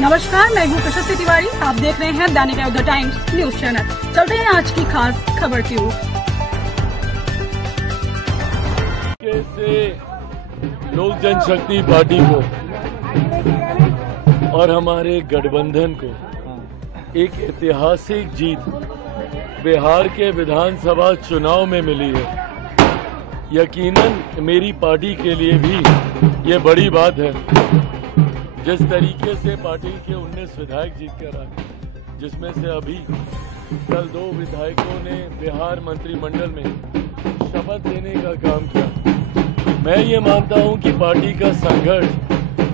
नमस्कार, मैं हूँ प्रशस्ति तिवारी। आप देख रहे हैं दैनिक द टाइम्स न्यूज चैनल। चलते हैं आज की खास खबर की ओर। कैसे लोक जनशक्ति पार्टी को और हमारे गठबंधन को एक ऐतिहासिक जीत बिहार के विधानसभा चुनाव में मिली है। यकीनन मेरी पार्टी के लिए भी ये बड़ी बात है। जिस तरीके से पार्टी के 19 विधायक जीत कर आए, जिसमें से अभी कल 2 विधायकों ने बिहार मंत्रिमंडल में शपथ लेने का काम किया। मैं ये मानता हूं कि पार्टी का संघर्ष,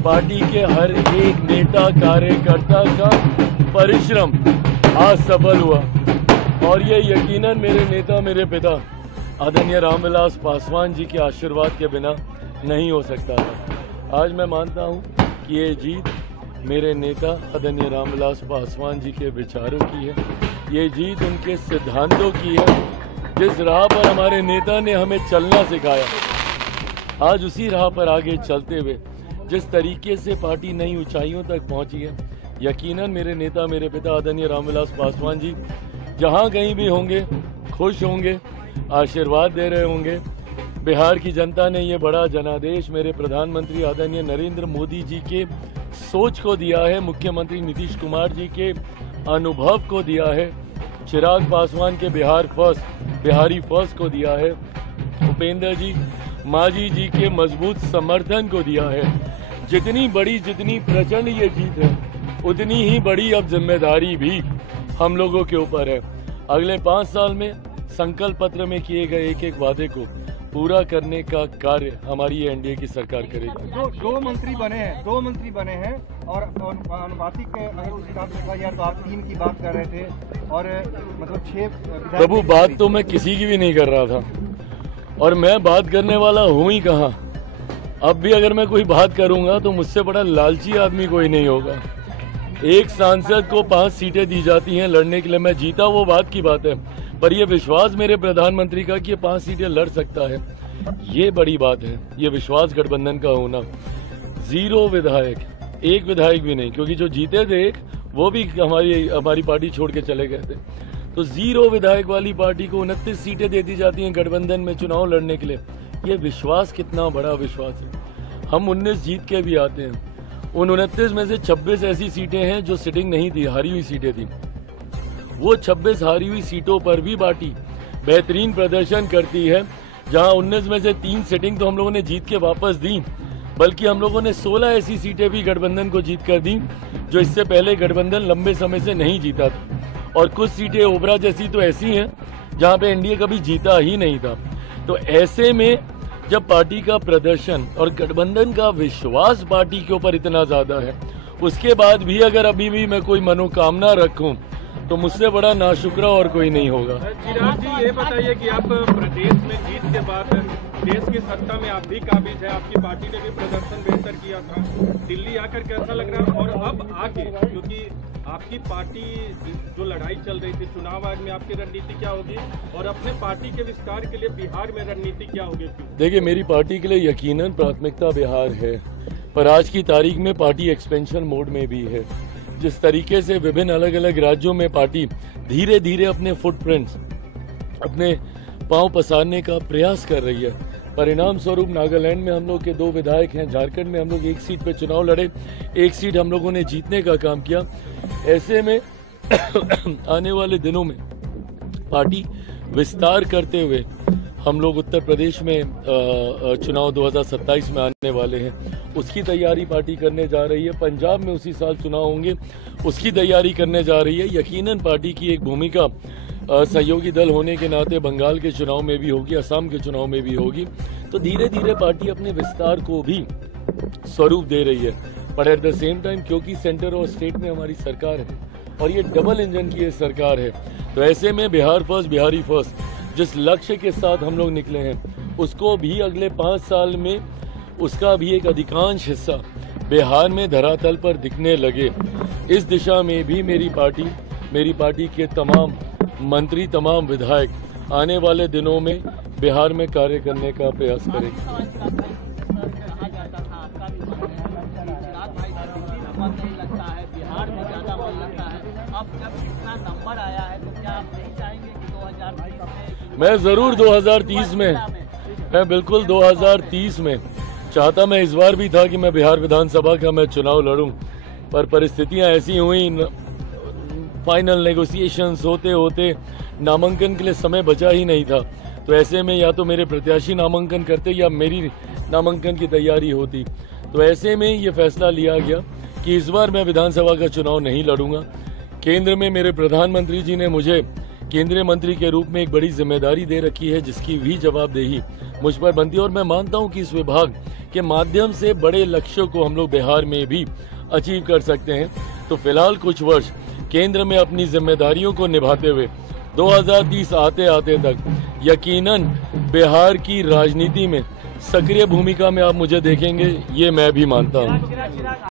पार्टी के हर एक नेता कार्यकर्ता का परिश्रम आज सफल हुआ और ये यकीनन मेरे नेता, मेरे पिता आदरणीय रामविलास पासवान जी के आशीर्वाद के बिना नहीं हो सकता था। आज मैं मानता हूं कि ये जीत मेरे नेता आदरणीय रामविलास पासवान जी के विचारों की है। ये जीत उनके सिद्धांतों की है। जिस राह पर हमारे नेता ने हमें चलना सिखाया, आज उसी राह पर आगे चलते हुए जिस तरीके से पार्टी नई ऊंचाइयों तक पहुंची है, यकीनन मेरे नेता, मेरे पिता आदरणीय रामविलास पासवान जी जहां कहीं भी होंगे खुश होंगे, आशीर्वाद दे रहे होंगे। बिहार की जनता ने ये बड़ा जनादेश मेरे प्रधानमंत्री आदरणीय नरेंद्र मोदी जी के सोच को दिया है, मुख्यमंत्री नीतीश कुमार जी के अनुभव को दिया है, चिराग पासवान के बिहारी फर्स्ट को दिया है, उपेंद्र जी मांझी जी के मजबूत समर्थन को दिया है। जितनी बड़ी, जितनी प्रचंड ये जीत है, उतनी ही बड़ी अब जिम्मेदारी भी हम लोगों के ऊपर है। अगले 5 साल में संकल्प पत्र में किए गए एक एक वादे को पूरा करने का कार्य हमारी एनडीए की सरकार करेगी। दो मंत्री बने हैं और अनुपातिक अगर उस हिसाब से देखा जाए तो आप 3 की बात कर रहे थे और मतलब 6। प्रभु, बात तो मैं किसी की भी नहीं कर रहा था और मैं बात करने वाला हूँ ही कहाँ। अब भी अगर मैं कोई बात करूंगा तो मुझसे बड़ा लालची आदमी कोई नहीं होगा। एक सांसद को 5 सीटें दी जाती हैं लड़ने के लिए, मैं जीता वो बात की बात है, पर यह विश्वास मेरे प्रधानमंत्री का कि ये 5 सीटें लड़ सकता है, ये बड़ी बात है। ये विश्वास गठबंधन का होना। 0 विधायक, 1 विधायक भी नहीं, क्योंकि जो जीते थे वो भी हमारी पार्टी छोड़ के चले गए थे। तो 0 विधायक वाली पार्टी को 29 सीटें दे दी जाती हैं गठबंधन में चुनाव लड़ने के लिए। ये विश्वास कितना बड़ा विश्वास है। हम 19 जीत के भी आते हैं, उन 29 में से 26 ऐसी सीटें हैं जो सिटिंग नहीं थी, हारी हुई सीटें थी। वो 26 हारी हुई सीटों पर भी पार्टी बेहतरीन प्रदर्शन करती है। जहां 19 में से 3 सिटिंग तो हम लोगों ने जीत के वापस दी, बल्कि हम लोगों ने 16 ऐसी सीटें भी गठबंधन को जीत कर दी जो इससे पहले गठबंधन लंबे समय से नहीं जीता था। और कुछ सीटें ओबरा जैसी तो ऐसी हैं जहां पे एनडीए कभी जीता ही नहीं था। तो ऐसे में जब पार्टी का प्रदर्शन और गठबंधन का विश्वास पार्टी के ऊपर इतना ज्यादा है, उसके बाद भी अगर अभी भी मैं कोई मनोकामना रखूं तो मुझसे बड़ा नाशुक्रा और कोई नहीं होगा। चिराग जी, ये बताइए कि आप प्रदेश में जीत के बाद देश की सत्ता में आप भी काबिज है, आपकी पार्टी ने भी प्रदर्शन बेहतर किया था, दिल्ली आकर कैसा लग रहा है? और अब आके, क्योंकि आपकी पार्टी जो लड़ाई चल रही थी चुनाव आयोग में, आपकी रणनीति क्या होगी और अपने पार्टी के विस्तार के लिए बिहार में रणनीति क्या होगी? देखिए, मेरी पार्टी के लिए यकीनन प्राथमिकता बिहार है, पर आज की तारीख में पार्टी एक्सपेंशन मोड में भी है। जिस तरीके से विभिन्न अलग अलग राज्यों में पार्टी धीरे धीरे अपने फुटप्रिंट्स, अपने पांव पसारने का प्रयास कर रही है, परिणाम स्वरूप नागालैंड में हम लोग के 2 विधायक हैं, झारखंड में हम लोग 1 सीट पे चुनाव लड़े, 1 सीट हम लोगों ने जीतने का काम किया। ऐसे में आने वाले दिनों में पार्टी विस्तार करते हुए हम लोग उत्तर प्रदेश में चुनाव 2027 में आने वाले हैं, उसकी तैयारी पार्टी करने जा रही है। पंजाब में उसी साल चुनाव होंगे, उसकी तैयारी करने जा रही है। यकीनन पार्टी की एक भूमिका सहयोगी दल होने के नाते बंगाल के चुनाव में भी होगी, असम के चुनाव में भी होगी। तो धीरे धीरे पार्टी अपने विस्तार को भी स्वरूप दे रही है, पर एट द सेम टाइम क्योंकि सेंटर और स्टेट में हमारी सरकार है और ये डबल इंजन की सरकार है, तो ऐसे में बिहार फर्स्ट, बिहारी फर्स्ट जिस लक्ष्य के साथ हम लोग निकले हैं, उसको भी अगले 5 साल में उसका भी एक अधिकांश हिस्सा बिहार में धरातल पर दिखने लगे। इस दिशा में भी मेरी पार्टी के तमाम मंत्री, तमाम विधायक आने वाले दिनों में बिहार में कार्य करने का प्रयास करेंगे। बिहार में ज़्यादा मन लगता है। अब जब इतना नंबर आया है तो क्या आप नहीं चाहेंगे कि 2030 में? मैं ज़रूर 2030 में, मैं बिल्कुल 2030 में चाहता मैं इस बार भी था कि मैं बिहार विधानसभा का मैं चुनाव लड़ूं, पर परिस्थितियां ऐसी हुई, फाइनल नेगोशिएशंस होते होते नामांकन के लिए समय बचा ही नहीं था। तो ऐसे में या तो मेरे प्रत्याशी नामांकन करते या मेरी नामांकन की तैयारी होती। तो ऐसे में ये फैसला लिया गया कि इस बार मैं विधानसभा का चुनाव नहीं लड़ूंगा। केंद्र में मेरे प्रधानमंत्री जी ने मुझे केंद्रीय मंत्री के रूप में एक बड़ी जिम्मेदारी दे रखी है, जिसकी भी जवाबदेही मुझ पर बनती है। और मैं मानता हूं कि इस विभाग के माध्यम से बड़े लक्ष्यों को हम लोग बिहार में भी अचीव कर सकते हैं। तो फिलहाल कुछ वर्ष केंद्र में अपनी जिम्मेदारियों को निभाते हुए 2030 आते आते तक यकीनन बिहार की राजनीति में सक्रिय भूमिका में आप मुझे देखेंगे, ये मैं भी मानता हूं।